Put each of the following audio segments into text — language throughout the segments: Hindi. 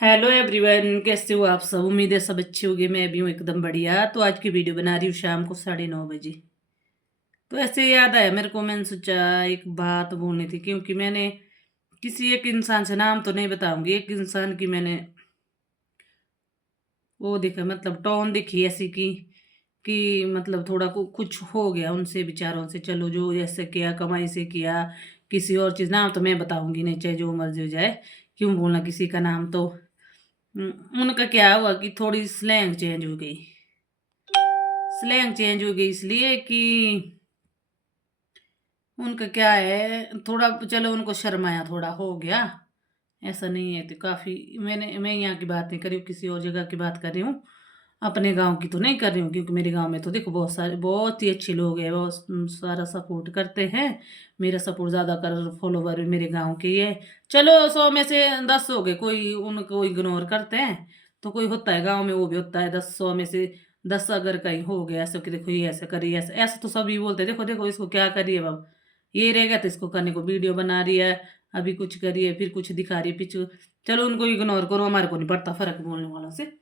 हेलो एवरीवन, कैसे हो आप सब। उम्मीद है सब अच्छे होंगे। मैं भी हूँ एकदम बढ़िया। तो आज की वीडियो बना रही हूँ शाम को 9:30 बजे। तो ऐसे याद आया मेरे को, मैंने सोचा एक बात बोलनी थी, क्योंकि मैंने किसी एक इंसान से, नाम तो नहीं बताऊंगी, एक इंसान की मैंने वो देखा, मतलब टोन देखी ऐसी कि मतलब थोड़ा कुछ हो गया उनसे, विचारों से। चलो, जो ऐसे किया कमाई से किया, किसी और चीज़, नाम तो मैं बताऊंगी नहीं, चाहे जो मर्जी हो जाए। क्यों बोलना किसी का नाम। तो उनका क्या हुआ कि थोड़ी स्लैंग चेंज हो गई। स्लैंग चेंज हो गई इसलिए कि उनका क्या है, थोड़ा चलो उनको शर्माया थोड़ा हो गया। ऐसा नहीं है तो काफ़ी, मैं यहाँ की बात नहीं कर रही हूँ, किसी और जगह की बात कर रही हूँ। अपने गांव की तो नहीं कर रही हूँ, क्योंकि मेरे गांव में तो देखो बहुत सारे, बहुत ही अच्छे लोग हैं, बहुत सारा सपोर्ट करते हैं। मेरा सपोर्ट ज़्यादातर फॉलोवर भी मेरे गांव के ही है। चलो 100 में से 10 हो गए, कोई उनको इग्नोर करते हैं। तो कोई होता है गांव में, वो भी होता है 10 100 में से 10 अगर कहीं हो गया ऐसा कि देखो ये ऐसा करिए, ऐसा ऐसा तो सभी बोलते हैं, देखो देखो इसको क्या करिए बाबा, ये रहेगा तो इसको करने को वीडियो बना रही है, अभी कुछ करिए फिर कुछ दिखा रही है पीछे। चलो उनको इग्नोर करो, हमारे को नहीं पड़ता फर्क बोलने वालों से।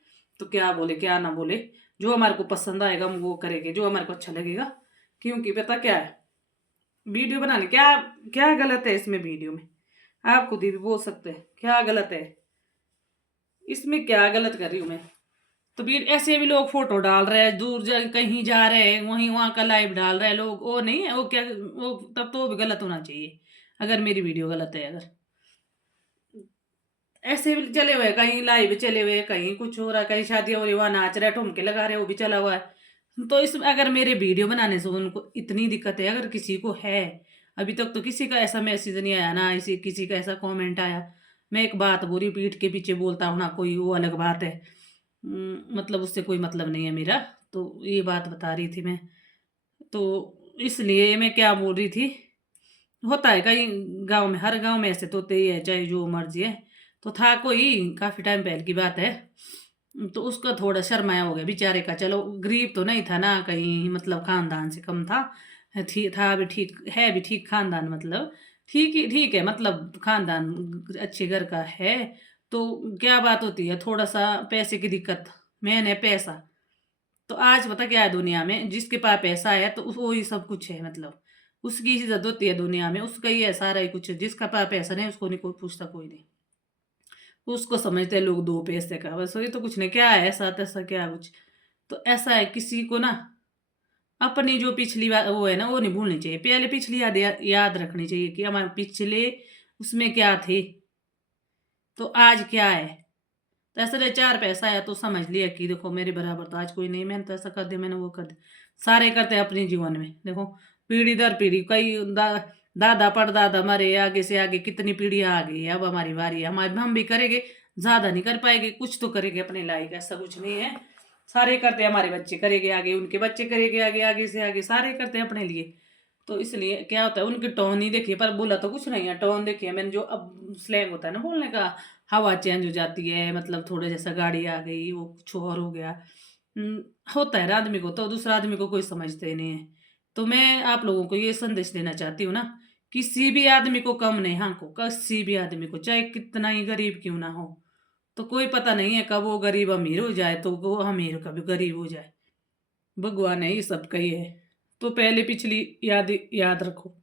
तो क्या बोले क्या ना बोले, जो हमारे को पसंद आएगा हम वो करेंगे, जो हमारे को अच्छा लगेगा। क्योंकि पता क्या है, वीडियो बनाने क्या क्या गलत है इसमें, वीडियो में आप खुद ही बोल सकते हैं क्या गलत है इसमें, क्या गलत कर रही हूँ मैं। तो भी ऐसे भी लोग फोटो डाल रहे हैं, दूर जा कहीं जा रहे हैं, वहीं वहां का लाइव डाल रहे हैं लोग, वो नहीं है वो क्या, वो तब तो वो भी गलत होना चाहिए अगर मेरी वीडियो गलत है। अगर ऐसे भी चले हुए कहीं लाइव चले हुए, कहीं कुछ हो रहा है, कहीं शादी हो रही, वहां नाच रहे ठुमके लगा रहे, वो भी चला हुआ है। तो इस अगर मेरे वीडियो बनाने से उनको इतनी दिक्कत है, अगर किसी को है, अभी तक तो किसी का ऐसा मैसेज नहीं आया ना, इसी किसी का ऐसा कमेंट आया। मैं एक बात बोली, पीठ के पीछे बोलता हूँ ना कोई, वो अलग बात है। मतलब उससे कोई मतलब नहीं है मेरा। तो ये बात बता रही थी मैं। तो इसलिए मैं क्या बोल रही थी, होता है कई गांव में, हर गांव में ऐसे तो होते ही है, चाहे जो मर्जी है। तो था कोई, काफी टाइम पहले की बात है। तो उसका थोड़ा शर्माया हो गया बेचारे का। चलो गरीब तो नहीं था ना कहीं, मतलब खानदान से कम था। था भी ठीक है, भी ठीक खानदान, मतलब ठीक ही ठीक है, मतलब खानदान अच्छे घर का है। तो क्या बात होती है, थोड़ा सा पैसे की दिक्कत, मेन है पैसा। तो आज पता क्या है दुनिया में, जिसके पास पैसा है तो वो ही सब कुछ है, मतलब उसकी इज्जत होती है दुनिया में, उसका ही है सारा ही कुछ। जिसका पास पैसा नहीं उसको नहीं कोई पूछता, कोई नहीं। उसको समझते हैं लोग दो पैसे का, बस ये तो कुछ नहीं, क्या है ऐसा तैसा क्या कुछ। तो ऐसा है, किसी को ना अपनी जो पिछली बात वो है ना, वो नहीं भूलनी चाहिए। पहले पिछली याद रखनी चाहिए कि हमारे पिछले उसमें क्या थे, तो आज क्या है। तो ऐसा रहे, चार पैसा आया तो समझ लिया कि देखो मेरे बराबर तो आज कोई नहीं, मैंने तो ऐसा कर दिया, मैंने वो कर दिया। सारे करते हैं अपने जीवन में, देखो पीढ़ी दर पीढ़ी, कई दादा परदादा मरे, आगे से आगे कितनी पीढ़ियां आ गई है, अब हमारी बारी है, हमारे हम भी करेंगे। ज्यादा नहीं कर पाएंगे, कुछ तो करेंगे अपने लायक, ऐसा कुछ नहीं है। सारे करते हैं, हमारे बच्चे करेंगे आगे, उनके बच्चे करेंगे आगे, आगे से आगे सारे करते हैं अपने लिए। तो इसलिए क्या होता है, उनकी टोन ही देखिए, पर बोला तो कुछ नहीं है, टोन देखिए मैंने, जो अब स्लैंग होता है ना बोलने का, हवा चेंज हो जाती है, मतलब थोड़े जैसा गाड़ी आ गई, वो कुछ और हो गया। हम्म, होता है ना आदमी को, तो दूसरा आदमी को कोई समझते ही नहीं है। तो मैं आप लोगों को ये संदेश देना चाहती हूँ ना, किसी भी आदमी को कम नहीं हाको, किसी भी आदमी को, चाहे कितना ही गरीब क्यों ना हो। तो कोई पता नहीं है कब वो गरीब अमीर हो जाए, तो वो अमीर कभी गरीब हो जाए, भगवान है ये सब कही है। तो पहले पिछली याद याद रखो।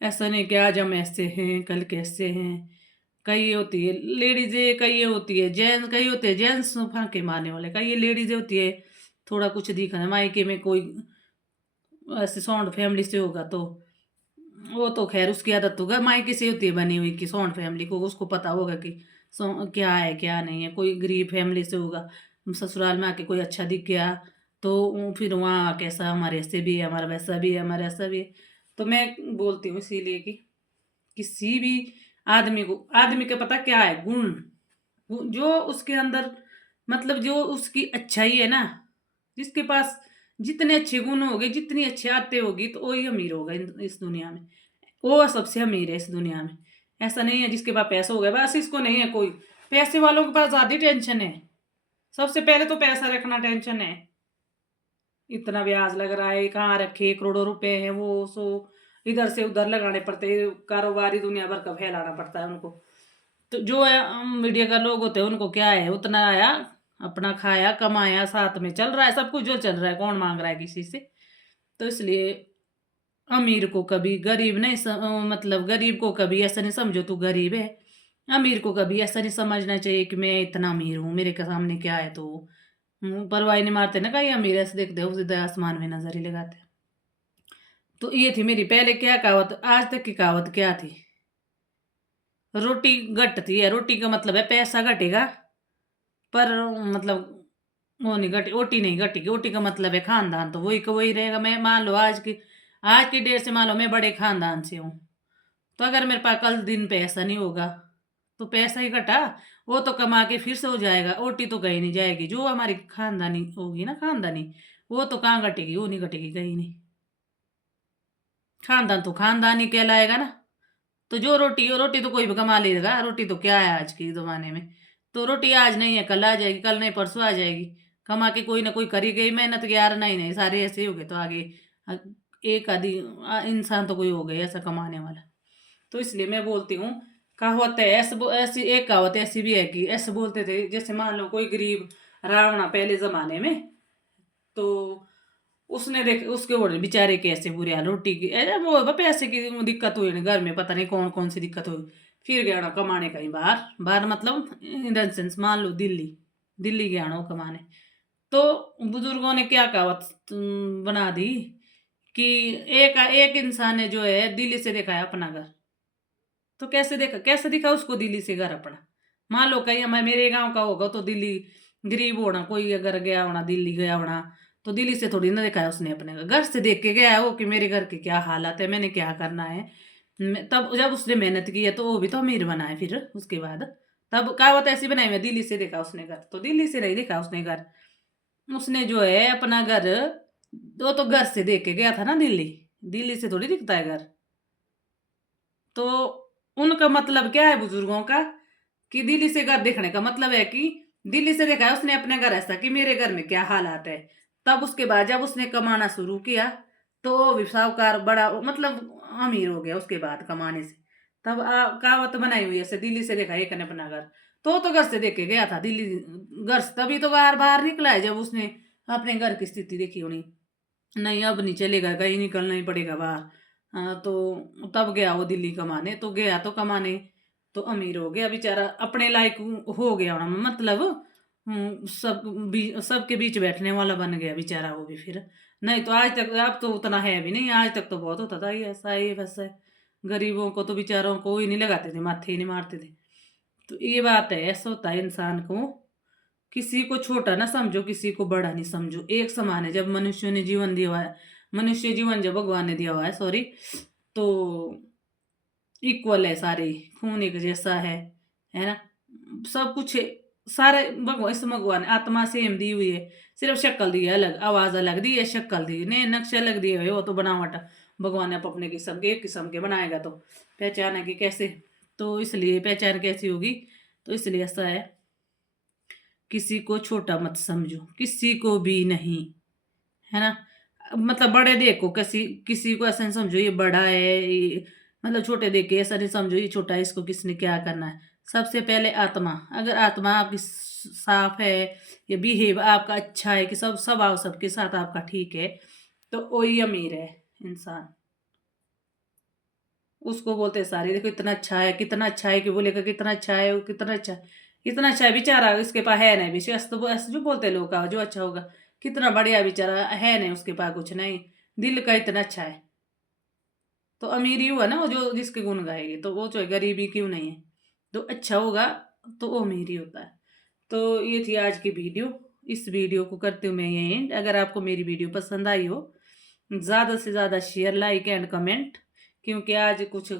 ऐसा नहीं कि आज हम ऐसे हैं कल कैसे हैं। कई होती है लेडीजें, कई होती है जेंट्स, कई होते हैं जेंट्स फांके मारने वाले, कई ये लेडीजें होती है थोड़ा कुछ दिखाना। मायके में कोई ऐसे साउंड फैमिली से होगा तो वो तो खैर उसकी आदत होगा, मायके से होती है बनी हुई कि साउंड फैमिली को उसको पता होगा कि क्या है क्या नहीं है। कोई गरीब फैमिली से होगा, ससुराल में आके कोई अच्छा दिख गया, तो फिर वहाँ कैसा, हमारे ऐसे भी है, हमारा वैसा भी है, हमारा ऐसा भी है। तो मैं बोलती हूँ इसीलिए कि किसी भी आदमी को, आदमी का पता क्या है, गुण, जो उसके अंदर, मतलब जो उसकी अच्छाई है ना, जिसके पास जितने अच्छे गुण होंगे, जितनी अच्छी आदतें होगी, तो वही अमीर होगा इस दुनिया में। वो सबसे अमीर है इस दुनिया में। ऐसा नहीं है जिसके पास पैसा हो गया बस इसको नहीं है कोई। पैसे वालों के पास ज्यादा टेंशन है, सबसे पहले तो पैसा रखना टेंशन है। इतना ब्याज लग रहा है, कहाँ रखे, करोड़ों रुपए हैं, वो सो इधर से उधर लगाने पड़ते हैं, कारोबारी दुनिया भर का फैलाना पड़ता है उनको। तो जो है मीडिया का लोग होते हैं उनको क्या है, उतना आया, अपना खाया कमाया, साथ में चल रहा है सब कुछ, जो चल रहा है कौन मांग रहा है किसी से। तो इसलिए अमीर को कभी गरीब नहीं मतलब गरीब को कभी ऐसा नहीं समझो तू गरीब है, अमीर को कभी ऐसा नहीं समझना चाहिए कि मैं इतना अमीर हूँ, मेरे के सामने क्या है। तो परवाही नहीं मारते ना, कहीं अमीर ऐसे देखते हो सीधे आसमान में नजर ही लगाते हैं। तो ये थी मेरी पहले क्या कहावत, आज तक की कहावत क्या थी, रोटी घटती है, रोटी का मतलब है पैसा घटेगा, पर मतलब वो नहीं घटी, ओटी नहीं घटेगी, ओटी का मतलब है खानदान, तो वही का वही रहेगा। मैं मान लो आज की डेट से मान लो मैं बड़े खानदान से हूँ, तो अगर मेरे पास कल दिन पे ऐसा नहीं होगा तो पैसा ही घटा, वो तो कमा के फिर से हो जाएगा, ओटी तो कहीं नहीं जाएगी, जो हमारी खानदानी होगी ना, खानदानी, वो तो कहाँ घटेगी, वो नहीं घटेगी कहीं नहीं। खानदान तो खानदान ही कहलाएगा ना। तो जो रोटी तो कोई भी कमा लेगा, रोटी तो क्या है आज के ज़माने में। तो रोटी आज नहीं है कल आ जाएगी, कल नहीं परसों आ जाएगी। कमा के कोई ना कोई करी गई मेहनत के, यार नहीं नहीं सारे ऐसे ही हो गए, तो आगे अ, एक आदि इंसान तो कोई हो गया ऐसा कमाने वाला। तो इसलिए मैं बोलती हूँ, कहावत है ऐसी एक कहावत ऐसी भी है कि ऐसे बोलते थे, जैसे मान लो कोई गरीब रावणा पहले ज़माने में, तो उसने देख उसके वो बेचारे कैसे बुरे हाल, रोटी की वो पैसे की दिक्कत हुई ना घर में, पता नहीं कौन कौन सी दिक्कत हुई, फिर गया ना कमाने कहीं बाहर, बाहर मतलब इन द सेंस मान लो दिल्ली, दिल्ली गया ना वो कमाने। तो बुजुर्गों ने क्या कहावत बना दी कि एक एक इंसान ने जो है दिल्ली से देखा है अपना घर, तो कैसे दिखा उसको दिल्ली से घर अपना। मान लो कहीं मैं मेरे गांव का होगा तो दिल्ली गरीब होना, कोई अगर गया होना दिल्ली गया होना, तो दिल्ली से थोड़ी ना देखा है उसने, अपने घर से देख के गया है वो कि मेरे घर के क्या हालात है, मैंने क्या करना है। तब जब उसने मेहनत की है तो वो भी तो अमीर बना है फिर उसके बाद। तब कहावत ऐसी बनाई, मैं दिल्ली से देखा उसने घर, तो दिल्ली से नहीं देखा उसने घर, उसने जो है अपना घर, वो तो घर से देख के गया था ना दिल्ली, दिल्ली से थोड़ी दिखता है घर। तो उनका मतलब क्या है बुजुर्गों का, कि दिल्ली से घर देखने का मतलब है कि दिल्ली से देखा है उसने अपने घर ऐसा कि मेरे घर में क्या हालात है। तब उसके बाद जब उसने कमाना शुरू किया तो वो भी साहूकार बड़ा मतलब अमीर हो गया उसके बाद कमाने से। तब कहावत बनाई हुई है ऐसे, दिल्ली से देखा एक ने अपना घर, तो घर से देख के गया था दिल्ली, घर से तभी तो बाहर बाहर निकला है जब उसने अपने घर की स्थिति देखी होनी। नहीं अब नहीं चलेगा, कहीं निकलना ही पड़ेगा बाहर। तो तब गया वो दिल्ली कमाने, तो गया तो कमाने, तो अमीर हो गया बेचारा, अपने लायक हो गया होना, मतलब सबके बीच बैठने वाला बन गया बेचारा वो भी फिर। नहीं तो आज तक, अब तो उतना है भी नहीं, आज तक तो बहुत होता था ये ऐसा ये वैसा है। गरीबों को तो बेचारों को ही नहीं लगाते थे, माथे ही नहीं मारते थे। तो ये बात है, ऐसा होता है इंसान को, किसी को छोटा ना समझो, किसी को बड़ा नहीं समझो, एक समान है। जब मनुष्य ने जीवन दिया हुआ है, मनुष्य जीवन जब भगवान ने दिया हुआ है, सॉरी, तो इक्वल है सारे, खून एक जैसा है ना, सब कुछ सारे भगवान, इस भगवान ने आत्मा सेम दी हुई है, सिर्फ शक्ल दी है अलग, आवाज अलग दी है, शक्ल दी ने नक्शे अलग दिए हुए, वो तो बनावट भगवान ने अपने किस्म के एक किस्म के बनाएगा, तो पहचान है कि कैसे, तो इसलिए पहचान कैसी होगी, तो इसलिए ऐसा है, किसी को छोटा मत समझो, किसी को भी नहीं, है ना। मतलब बड़े देखो, किसी किसी को ऐसा नहीं समझो ये बड़ा है, मतलब छोटे देख के ऐसा नहीं समझो ये छोटा है, इसको किसने क्या करना है। सबसे पहले आत्मा, अगर आत्मा आपकी साफ है, या बिहेव आपका अच्छा है कि सब स्वभाव सबके साथ आपका ठीक है, तो वही अमीर है इंसान। उसको बोलते हैं सारे, देखो इतना अच्छा है, कितना अच्छा है, कि बोलेगा कितना अच्छा है, वो कितना अच्छा है, इतना अच्छा है बेचारा, इसके पास है नहीं विशेष, तो ऐसे जो बोलते हैं लोग का जो अच्छा होगा, कितना बढ़िया बेचारा है नहीं उसके पास कुछ नहीं, दिल का इतना अच्छा है। तो अमीर ही हुआ ना वो जो जिसके गुण गाएगी, तो वो जो है गरीबी क्यों नहीं है, तो अच्छा होगा, तो वो अमीर ही होता है। तो ये थी आज की वीडियो, इस वीडियो को करती हूँ मैं ये एंड। अगर आपको मेरी वीडियो पसंद आई हो, ज़्यादा से ज़्यादा शेयर लाइक एंड कमेंट, क्योंकि आज कुछ